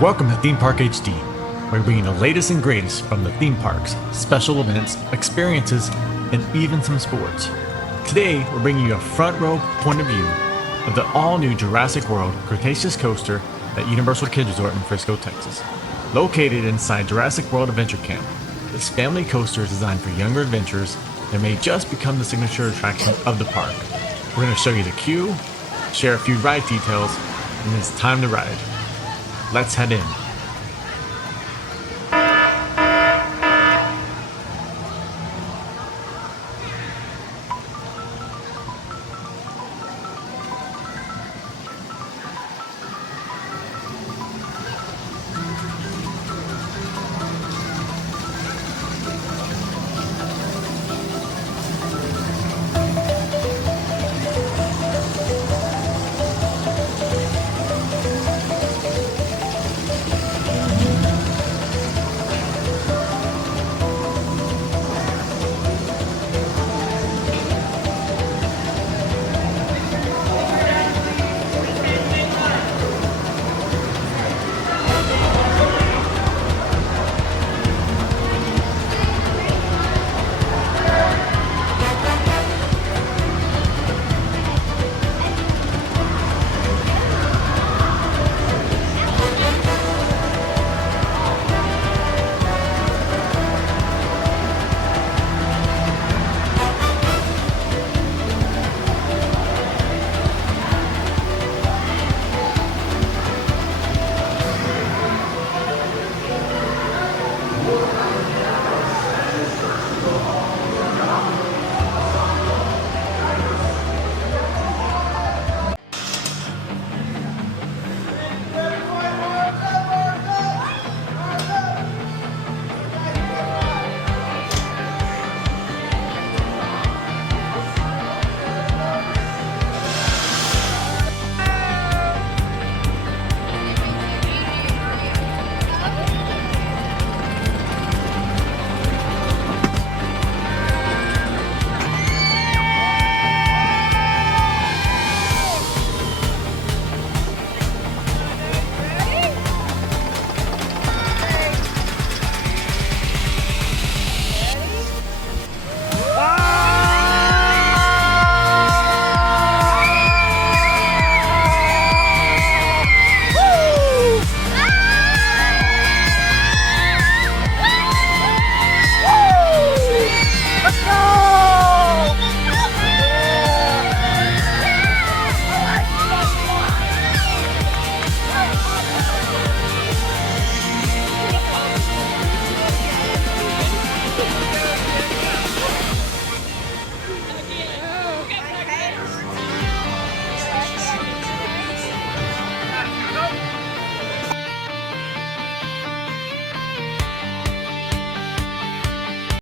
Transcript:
Welcome to Theme Park HD, where we bring you the latest and greatest from the theme parks, special events, experiences, and even some sports. Today, we're bringing you a front row point of view of the all-new Jurassic World Cretaceous coaster at Universal Kids Resort in Frisco, Texas. Located inside Jurassic World Adventure Camp, this family coaster is designed for younger adventurers and may just become the signature attraction of the park. We're going to show you the queue, share a few ride details, and it's time to ride. Let's head in.